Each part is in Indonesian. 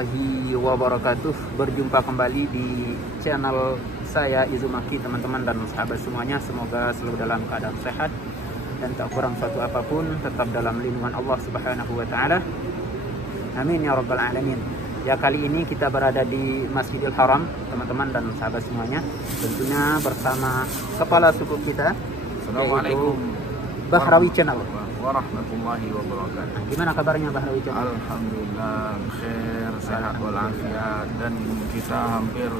warahmatullahi wabarakatuh. Berjumpa kembali di channel saya Izumaki, teman-teman dan sahabat semuanya. Semoga selalu dalam keadaan sehat dan tak kurang suatu apapun, tetap dalam lindungan Allah Subhanahu wa taala. Amin ya rabbal alamin. Ya, kali ini kita berada di Masjidil Haram, teman-teman dan sahabat semuanya. Tentunya bersama kepala suku kita, Assalamualaikum Bahrawi Channel warahmatullahi wabarakatuh. Gimana kabarnya Bahrawi Channel? Alhamdulillah khair, sehat walafiat, dan kita hampir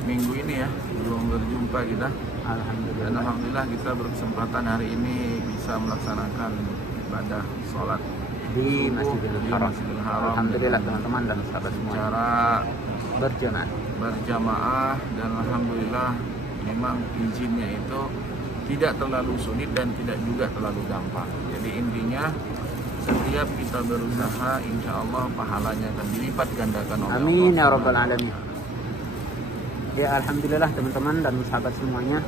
seminggu ini ya belum berjumpa kita. Alhamdulillah. Dan alhamdulillah kita berkesempatan hari ini bisa melaksanakan ibadah sholat di Masjidil Haram. Alhamdulillah teman-teman dan sahabat semua. Secara berjamaah dan alhamdulillah memang izinnya itu tidak terlalu sulit dan tidak juga terlalu gampang. Jadi intinya setiap kita berusaha, insya Allah pahalanya akan dilipat gandakan oleh Allah. Amin ya rabbal alamin. Ya, alhamdulillah teman-teman dan sahabat semuanya.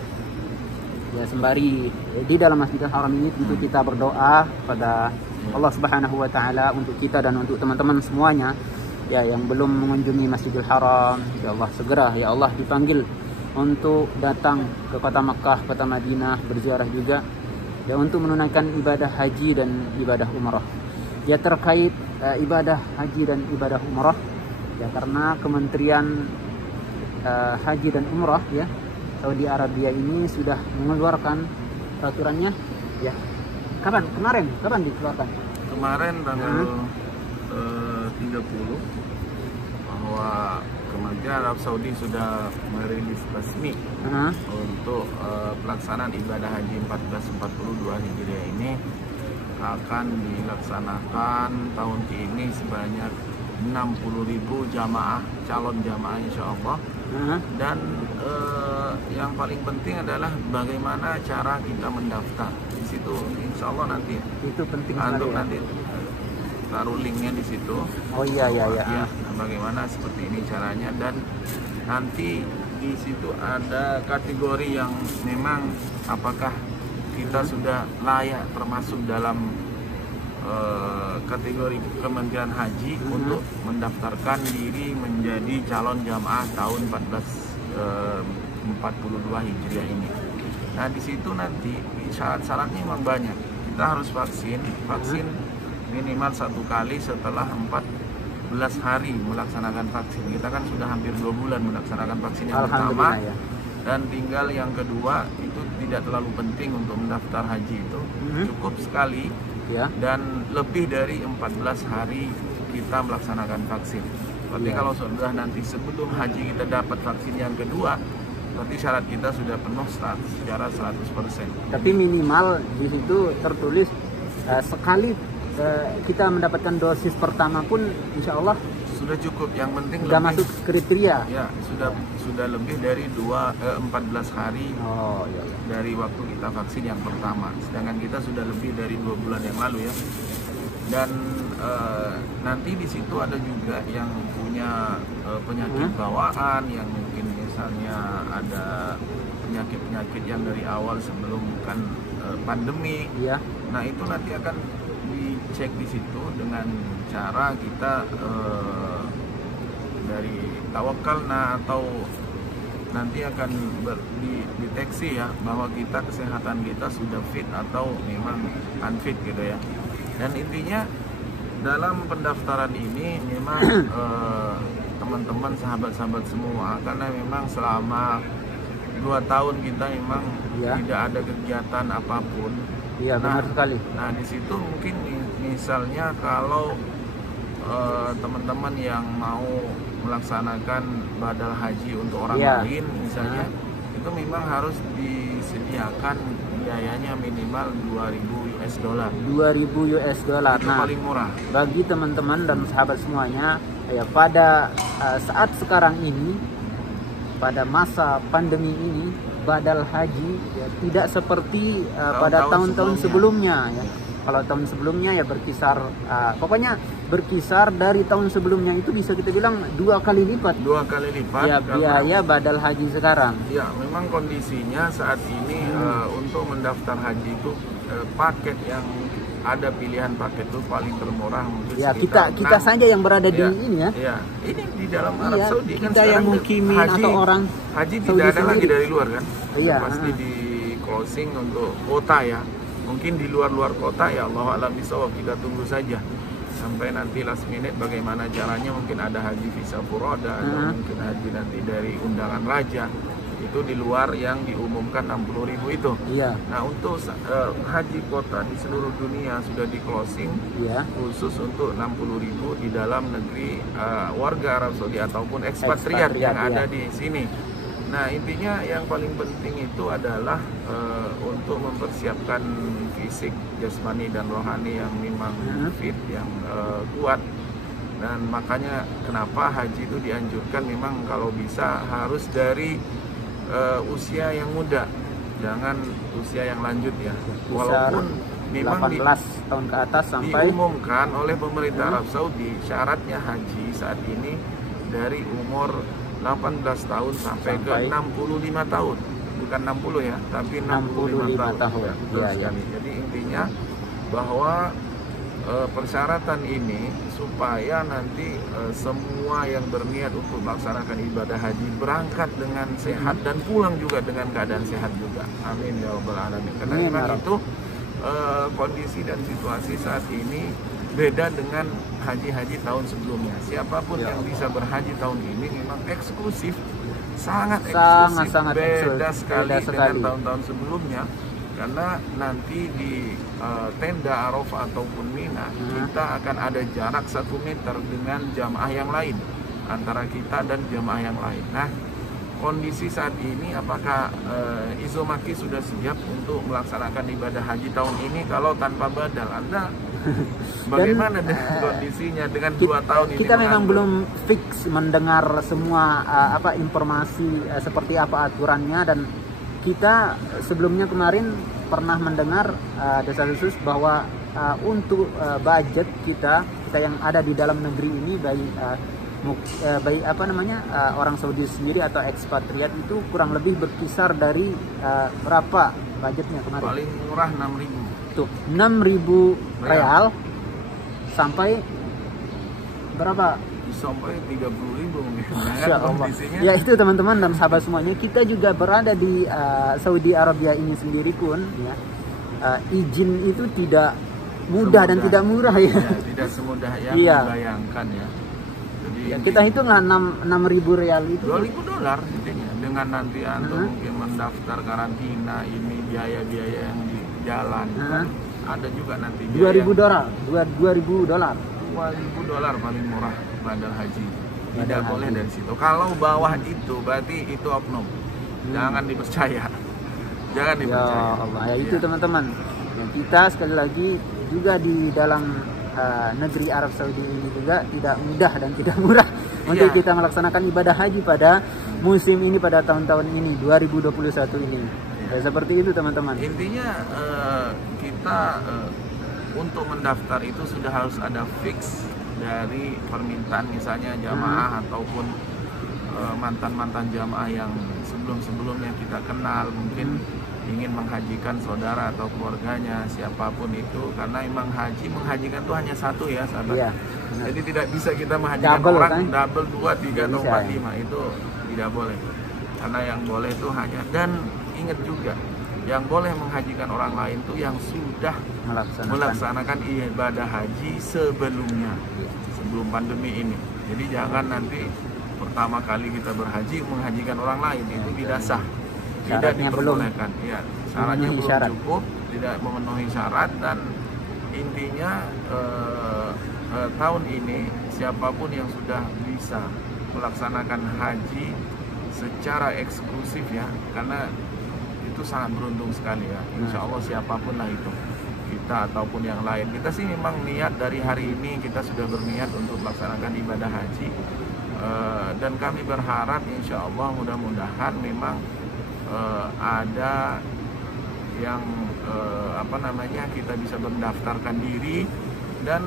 Ya, sembari di dalam Masjidil Haram ini tentu kita berdoa pada Allah Subhanahu wa taala untuk kita dan untuk teman-teman semuanya ya yang belum mengunjungi Masjidil Haram. Ya Allah, segera ya Allah dipanggil untuk datang ke kota Makkah, kota Madinah, berziarah juga dan untuk menunaikan ibadah haji dan ibadah umrah. Ya, terkait ibadah haji dan ibadah umrah ya, karena Kementerian Haji dan Umrah ya Saudi Arabia ini sudah mengeluarkan peraturannya ya. Kemarin dikeluarkan? Kemarin tanggal 30 bahwa Kementerian Arab Saudi sudah merilis resmi untuk pelaksanaan ibadah haji 1442 Hijriah ini akan dilaksanakan tahun ini sebanyak 60.000 jamaah, calon jamaah insya Allah. Dan yang paling penting adalah bagaimana cara kita mendaftar di situ, insya Allah nanti itu penting untuk ya. Nanti taruh linknya di situ. Oh iya. Bagaimana seperti ini caranya, dan nanti di situ ada kategori yang memang apakah kita sudah layak termasuk dalam kategori Kementerian Haji untuk mendaftarkan diri menjadi calon jamaah tahun 1442 Hijriah ini. Nah, di situ nanti syarat-syaratnya memang banyak. Kita harus vaksin minimal 1 kali setelah 14 hari melaksanakan vaksin. Kita kan sudah hampir 2 bulan melaksanakan vaksin yang pertama ya. Dan tinggal yang kedua itu tidak terlalu penting untuk mendaftar haji itu, cukup sekali ya. Dan lebih dari 14 hari kita melaksanakan vaksin. Berarti kalau sudah nanti sebelum haji kita dapat vaksin yang kedua, berarti syarat kita sudah penuh secara 100%. Tapi minimal di situ tertulis sekali kita mendapatkan dosis pertama pun insya Allah sudah cukup. Yang penting sudah masuk kriteria. Ya, sudah lebih dari 14 hari dari waktu kita vaksin yang pertama. Sedangkan kita sudah lebih dari 2 bulan yang lalu ya. Dan nanti di situ ada juga yang punya penyakit bawaan, yang mungkin misalnya ada penyakit-penyakit yang dari awal sebelum bukan pandemi. Ya. Nah, itu nanti akan dicek di situ dengan cara kita dari tawakalna, atau nanti akan dideteksi ya bahwa kita kesehatan kita sudah fit atau memang unfit gitu ya. Dan intinya dalam pendaftaran ini memang teman-teman sahabat-sahabat semua, karena memang selama 2 tahun kita memang tidak ada kegiatan apapun. Iya, benar sekali. Nah, di situ mungkin misalnya kalau teman-teman yang mau melaksanakan badal haji untuk orang lain misalnya, itu memang harus disediakan biayanya minimal 2.000 US dollar. 2.000 US dollar. Itu paling murah. Bagi teman-teman dan sahabat semuanya, ya pada saat sekarang ini, pada masa pandemi ini, badal haji ya tidak seperti pada tahun-tahun sebelumnya ya. Kalau tahun sebelumnya ya berkisar pokoknya berkisar dari tahun sebelumnya itu bisa kita bilang 2 kali lipat. 2 kali lipat ya biaya badal haji sekarang. Ya, memang kondisinya saat ini untuk mendaftar haji itu paket yang ada pilihan paket tuh paling termurah mungkin Ya, sekitar kita 6. saja yang berada di Ya, ini ya. ya, ini di dalam Arab Iya, Saudi kan kita yang sekarang mukimin haji, atau orang haji Saudi tidak ada lagi sendiri. dari luar kan? Iya, Pasti di closing untuk kota ya. Mungkin di luar kota ya Allah alam bisawab, kita tunggu saja sampai nanti last minute bagaimana caranya, mungkin ada haji visa furoda atau mungkin haji nanti dari undangan raja. Itu di luar yang diumumkan 60.000 itu. Iya. Nah, untuk haji kota di seluruh dunia sudah di closing, Iya. khusus untuk 60.000 di dalam negeri warga Arab Saudi ataupun ekspatriat yang ada di sini. Nah, intinya yang paling penting itu adalah untuk mempersiapkan fisik, jasmani dan rohani yang memang fit, yang kuat. Dan makanya kenapa haji itu dianjurkan memang kalau bisa harus dari usia yang muda, jangan usia yang lanjut ya. Walaupun memang 18 tahun ke atas sampai diumumkan oleh pemerintah Arab Saudi syaratnya haji saat ini dari umur 18 tahun sampai ke 65 tahun, bukan 60 ya, tapi 65 tahun. Ya, betul sekali. Jadi intinya bahwa persyaratan ini supaya nanti semua yang berniat untuk melaksanakan ibadah haji berangkat dengan sehat dan pulang juga dengan keadaan sehat juga. Amin ya rabbal alamin. Karena memang itu kondisi dan situasi saat ini beda dengan haji-haji tahun sebelumnya. Siapapun yang bisa berhaji tahun ini memang eksklusif, sangat eksklusif, beda sekali dengan tahun-tahun sebelumnya. Karena nanti di tenda Arafah ataupun Mina kita akan ada jarak 1 meter dengan jamaah yang lain, antara kita dan jamaah yang lain. Nah, kondisi saat ini apakah Izomaki sudah siap untuk melaksanakan ibadah haji tahun ini kalau tanpa badal? Anda bagaimana dengan kondisinya dengan 2 tahun ini? Kita memang belum fix mendengar semua informasi seperti apa aturannya, dan kita sebelumnya kemarin pernah mendengar desas-desus bahwa untuk budget kita yang ada di dalam negeri ini, baik orang Saudi sendiri atau ekspatriat, itu kurang lebih berkisar dari berapa budgetnya kemarin? Paling murah 6.000. Tuh, 6.000 real sampai berapa? Sampai 30.000 mungkin. Ya itu teman-teman dan sahabat semuanya, kita juga berada di Saudi Arabia ini sendiri pun ya, izin itu tidak mudah dan tidak murah ya. Tidak semudah yang dibayangkan ya. Jadi ya, kita hitunglah 6.000 real itu $2.000 intinya, dengan nanti antum mungkin mendaftar karantina, ini biaya-biaya yang di jalan. Ada juga nanti $2.000. $2.000 paling murah badal haji. Tidak boleh dari situ. Kalau bawah itu berarti itu oknum. Jangan dipercaya. Jangan dipercaya. Ya Allah, ya itu teman-teman. Nah, kita sekali lagi juga di dalam negeri Arab Saudi ini juga tidak mudah dan tidak murah untuk kita melaksanakan ibadah haji pada musim ini, pada tahun-tahun ini 2021 ini. Ya, seperti itu teman-teman. Intinya kita untuk mendaftar itu sudah harus ada fix dari permintaan misalnya jamaah ataupun mantan-mantan jamaah yang sebelum-sebelumnya kita kenal, mungkin ingin menghajikan saudara atau keluarganya, siapapun itu, karena emang menghajikan itu hanya satu ya sahabat. Iya, jadi tidak bisa kita menghajikan orang double 2, 3 atau 4, 5, itu tidak boleh. Karena yang boleh itu hanya, dan ingat juga yang boleh menghajikan orang lain itu yang sudah melaksanakan ibadah haji sebelumnya, sebelum pandemi ini. Jadi jangan nanti pertama kali kita berhaji menghajikan orang lain, itu tidak sah, tidak diperbolehkan. Ya, syaratnya belum cukup, tidak memenuhi syarat. Dan intinya tahun ini siapapun yang sudah bisa melaksanakan haji secara eksklusif ya, karena itu sangat beruntung sekali ya. Insya Allah siapapun lah itu, kita ataupun yang lain, kita sih memang niat dari hari ini kita sudah berniat untuk melaksanakan ibadah haji, dan kami berharap insya Allah mudah-mudahan memang ada yang kita bisa mendaftarkan diri, dan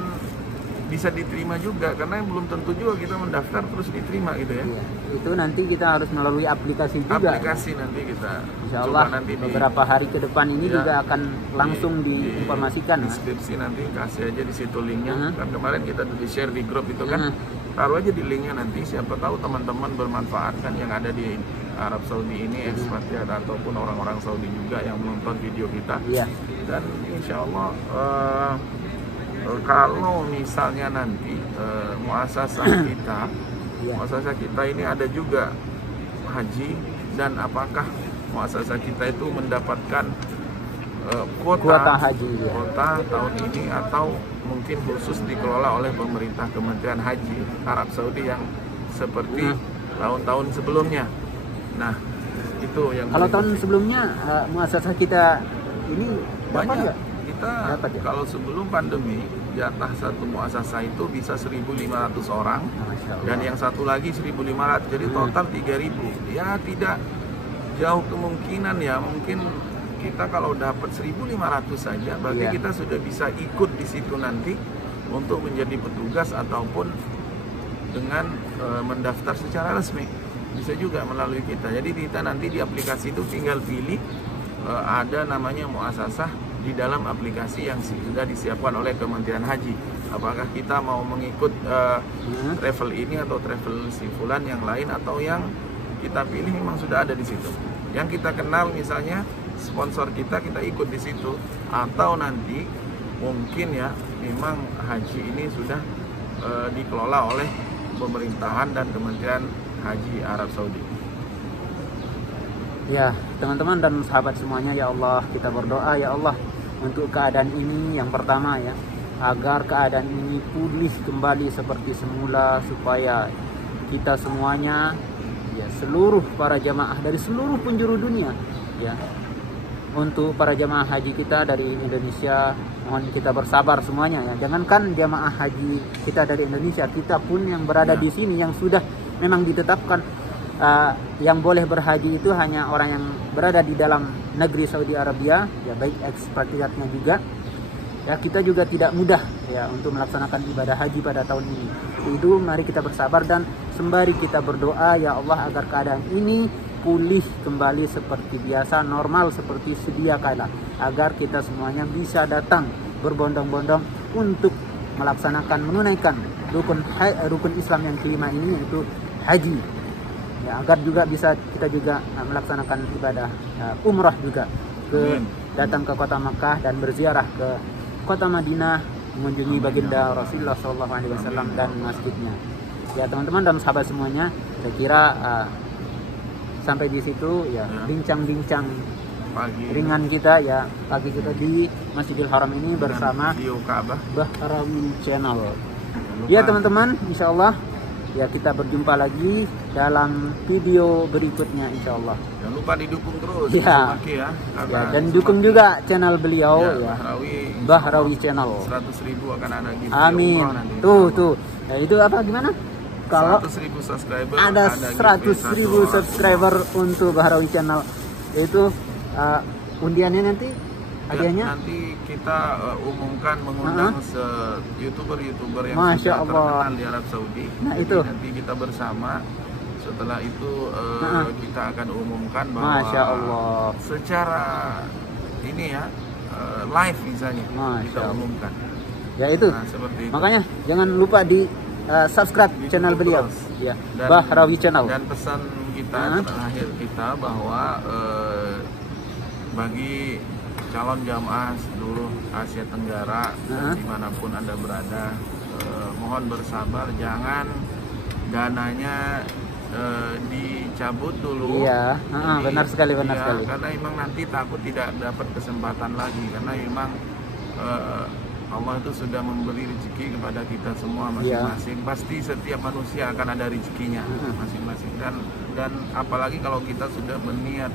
bisa diterima juga, karena belum tentu juga kita mendaftar terus diterima gitu ya. Iya. Itu nanti kita harus melalui aplikasi juga. Aplikasi nanti kita Insya Allah nanti beberapa hari ke depan ini ya, juga akan langsung diinformasikan. Deskripsi nanti kasih aja di situ linknya. Kan kemarin kita di share di grup itu kan, taruh aja di linknya nanti. Siapa tahu teman-teman bermanfaat kan yang ada di Arab Saudi ini, ekspatriat ataupun orang-orang Saudi juga yang menonton video kita. Iya. Dan insya Allah kalau misalnya nanti muasasah kita, muasasah kita ini ada juga haji, dan apakah muasasah kita itu mendapatkan kuota haji kuota tahun ini, atau mungkin khusus dikelola oleh pemerintah Kementerian Haji Arab Saudi yang seperti tahun-tahun sebelumnya. Nah, itu yang kalau tahun sebelumnya muasasah kita ini banyak. Dapat Kita ya? kalau sebelum pandemi jatah satu muasasah itu bisa 1.500 orang, dan yang satu lagi 1.500, jadi total 3.000. Ya tidak jauh kemungkinan ya, mungkin kita kalau dapat 1.500 saja berarti kita sudah bisa ikut di situ nanti untuk menjadi petugas ataupun dengan mendaftar secara resmi. Bisa juga melalui kita. Jadi kita nanti di aplikasi itu tinggal pilih ada namanya muasasah di dalam aplikasi yang sudah disiapkan oleh Kementerian Haji. Apakah kita mau mengikut travel ini atau travel si fulan yang lain, atau yang kita pilih memang sudah ada di situ. Yang kita kenal misalnya sponsor kita ikut di situ, atau nanti mungkin ya memang haji ini sudah dikelola oleh pemerintahan dan Kementerian Haji Arab Saudi. Ya, teman-teman dan sahabat semuanya, ya Allah, kita berdoa ya Allah untuk keadaan ini yang pertama ya, agar keadaan ini pulih kembali seperti semula, supaya kita semuanya ya, seluruh para jamaah dari seluruh penjuru dunia ya, untuk para jamaah haji kita dari Indonesia, mohon kita bersabar semuanya ya. Jangankan jamaah haji kita dari Indonesia, kita pun yang berada di sini yang sudah memang ditetapkan yang boleh berhaji itu hanya orang yang berada di dalam negeri Saudi Arabia ya, baik ekspatriatnya juga ya. Kita juga tidak mudah ya untuk melaksanakan ibadah haji pada tahun ini. Itu mari kita bersabar dan sembari kita berdoa ya Allah agar keadaan ini pulih kembali seperti biasa, normal seperti sedia kala, agar kita semuanya bisa datang berbondong-bondong untuk melaksanakan, menunaikan rukun Islam yang kelima ini, yaitu haji ya, agar juga bisa kita juga melaksanakan ibadah umrah juga, datang ke kota Makkah dan berziarah ke kota Madinah, mengunjungi baginda Rasulullah SAW dan masjidnya. Ya teman-teman dan sahabat semuanya, saya kira sampai di situ ya bincang-bincang ringan kita ya pagi kita di Masjidil Haram ini bersama Bahrawi Channel. Ya teman-teman, insya Allah ya kita berjumpa lagi dalam video berikutnya insya Allah. Jangan lupa didukung terus ya, dan dukung juga channel beliau ya, Bahrawi Channel. 100.000 akan ada giveaway. Amin. Tuh ya, itu apa gimana? Kalau 100.000 subscriber ada 100.000 subscriber untuk Bahrawi Channel, itu undiannya nanti hadiahnya nanti kita umumkan, mengundang youtuber yang Masya sudah Allah terkenal di Arab Saudi. Nah, jadi itu nanti kita bersama, setelah itu kita akan umumkan bahwa Masya Allah secara ini ya live misalnya kita umumkan ya itu. Seperti itu. Makanya jangan lupa di subscribe channel beliau ya, Bahrawi Channel. Dan pesan kita terakhir kita bahwa bagi calon jamaah seluruh Asia Tenggara dimanapun Anda berada, mohon bersabar, jangan dananya dicabut dulu. Iya, benar sekali. Karena memang nanti takut tidak dapat kesempatan lagi, karena memang Allah itu sudah memberi rezeki kepada kita semua masing-masing. Pasti setiap manusia akan ada rezekinya masing-masing, dan apalagi kalau kita sudah berniat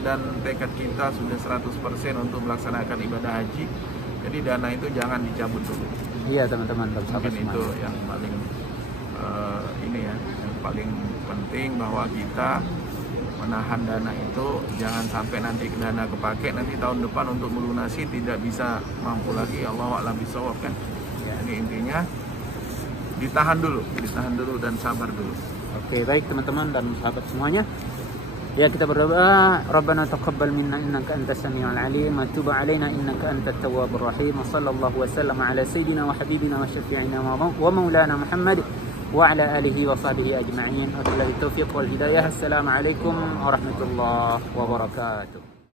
dan tekad kita sudah 100% untuk melaksanakan ibadah haji, jadi dana itu jangan dicabut dulu. Iya teman-teman, mungkin itu yang paling yang paling penting, bahwa kita menahan dana itu jangan sampai nanti dana kepake nanti tahun depan untuk melunasi tidak bisa mampu lagi. Allah a'lam bishawab kan. Jadi intinya ditahan dulu dan sabar dulu. Oke, baik teman-teman dan sahabat semuanya. Ya, kita berdoa, Rabbana taqabbal minna innaka antas samiul alim wa tub alaina innaka antat tawwabur rahim. Sallallahu wasallam ala sayyidina wa habibina wa syafi'ina wa maulana Muhammad wa ala alihi wa sahbihi ajma'in. Wabillahi taufiq wal hidayah. Assalamualaikum warahmatullahi wabarakatuh.